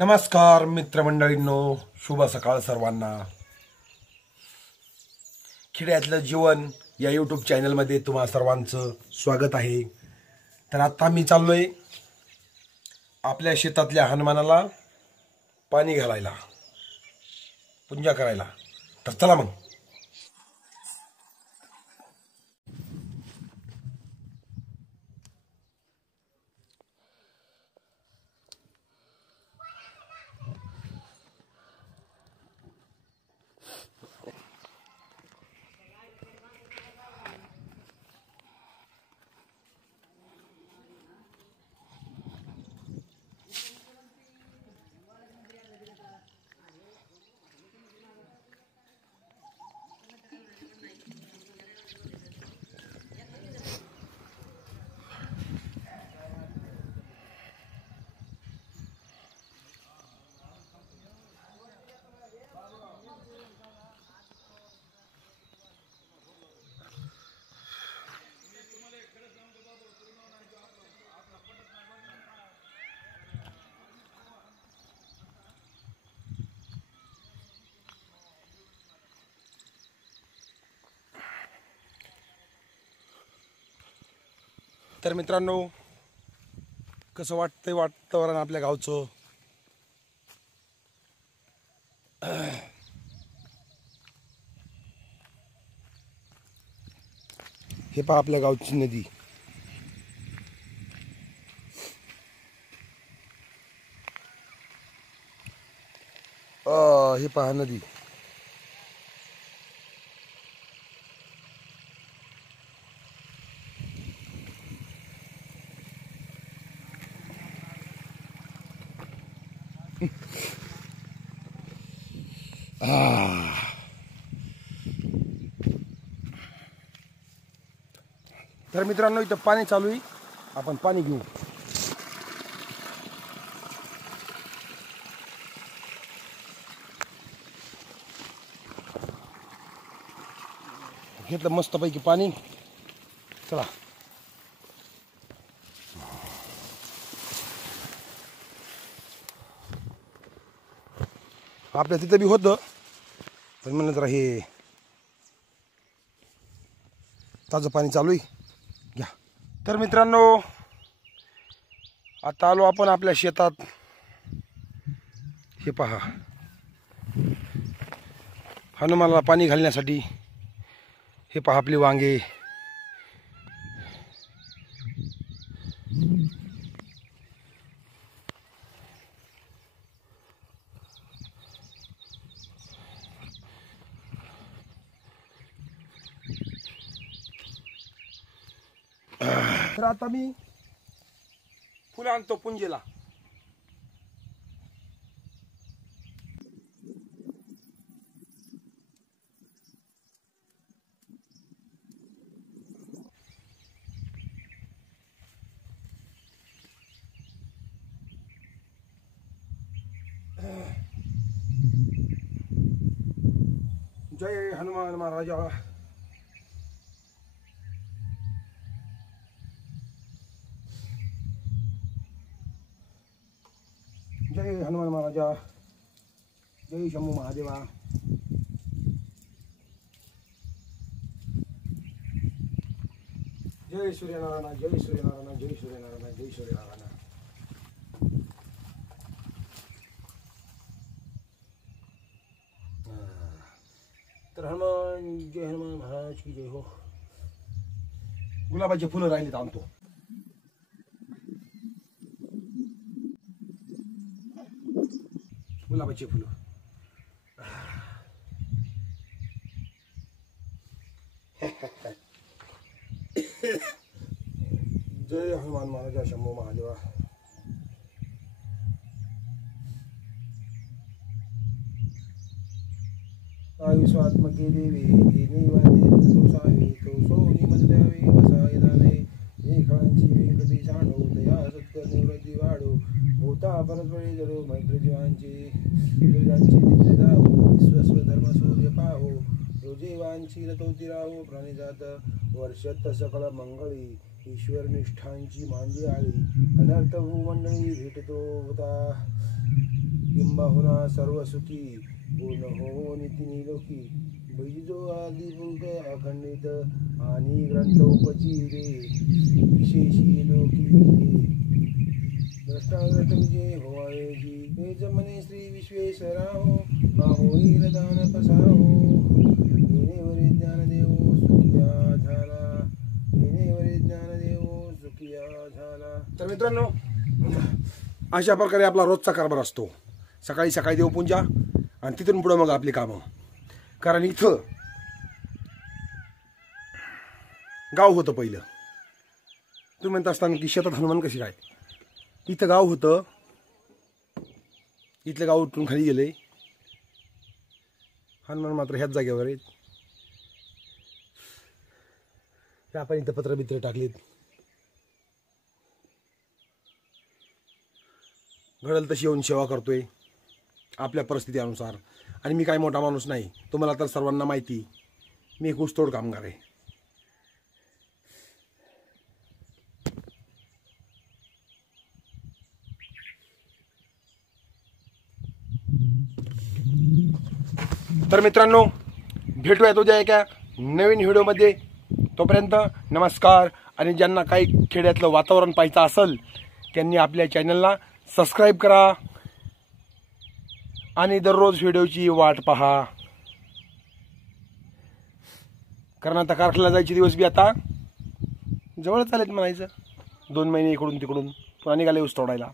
नमस्कार मित्रमंडळींनो, शुभ सकाळ सर्वांना। खेड्यातलं जीवन या यूट्यूब चॅनलमध्ये तुम्हा सर्वांचं स्वागत आहे। तर आता मी चाललोय आपल्या शेतातल्या हनुमानाला पाणी घालायला, पूजा करायला। तर चला मग। तर मित्रांनो, कसं वाटतंय वातावरण आपल्या गावचं? हे पहा आपल्या गावची नदी। हे पहा नदी। तर मित्रांनो, इथं पाणी चालू आहे, आपण पाणी घेऊ। घेतलं मस्तपैकी पाणी। चला, आपल्या तिथं बी होतं, पण म्हणलं जरा हे ताजं पाणी चालू आहे, घ्या। तर मित्रांनो, आता आलो आपण आपल्या शेतात। हे पहा, हनुमानाला पाणी घालण्यासाठी। हे पहा आपली वांगे। तर आता मी फुलं आणतो पुंजेला। जय हनुमान महाराजा। जय हनुमान महाराजा। जय शंभू महादेवा। जय सूर्यनारायण, जय सूर्यनारायण, जय सूर्यनारायण, जय सूर्यनारायण। तर हनुमान, जय हनुमान महाराज की जय हो। गुलाबाचे फुलं राहिलेत, आणतो। गुलाबाचे फुलं। जय हनुमान महाराजा, शंभू महादेवा। आयुष्वात्मके देवी देवादेवी सावे तो सोनी मद्यावे बसाय दाने एकांची वेंकटेशाणो दया सत्य निवृत्ती वाढो भूता परस्परे जरो मैत्र जीवांची दिव्यदाहो विश्वस्व धर्म सूर्य पाहो रोजेवांची रतोती राहो प्राणीजात वर्षत सकल मंगळी ईश्वर निष्ठांची मांदी आळी अनर्थ भूमंडळी भेटतो होता किंबहुना सर्व सुखी पूर्ण हो नितीनी लोकी बैजो आदि भूत अखंडित आणि ग्रंथोपजीरे विशेषी लोकी द्रष्टाद्रष्ट विजय होवावे जी तेज मने श्री विश्वेश्वरा हो आहोई दान पसाहो येणेवरे ज्ञानदेव सुखिया झाला येणेवरे ज्ञानदेव सुखिया झाला। तर मित्रांनो, अशा प्रकारे आपला रोजचा कारभार असतो। सकाळी सकाळी देवपूजा आणि तिथून पुढे मग आपली कामं। कारण इथं गाव होतं पहिलं। तुम्ही म्हणत असताना की शेतात हनुमान कशी काय, इथं गाव होतं। इथलं गाव उठून खाली गेले, हनुमान मात्र ह्याच जागेवर आहेत। आपण इथं पत्रबित्र टाकलीत, घडल तशी येऊन सेवा करतोय आपल्या परिस्थितीनुसार। आणि मी काय मोठा माणूस नाही, तुम्हाला तर सर्वांना माहिती, मी एक ऊसतोड कामगार आहे। तर मित्रांनो, भेटूयात उद्या एका नवीन व्हिडिओमध्ये। तोपर्यंत नमस्कार। आणि ज्यांना काही खेड्यातलं वातावरण पाहायचं असेल त्यांनी आपल्या चॅनलला सबस्क्राईब करा आणि दररोज व्हिडिओची वाट पहा। कारण आता कारखान्याला जायचे दिवस बी आता जवळच आलेत म्हणायचं। 2 महिने इकडून तिकडून पुन्हा निघाले ऊस तोडायला।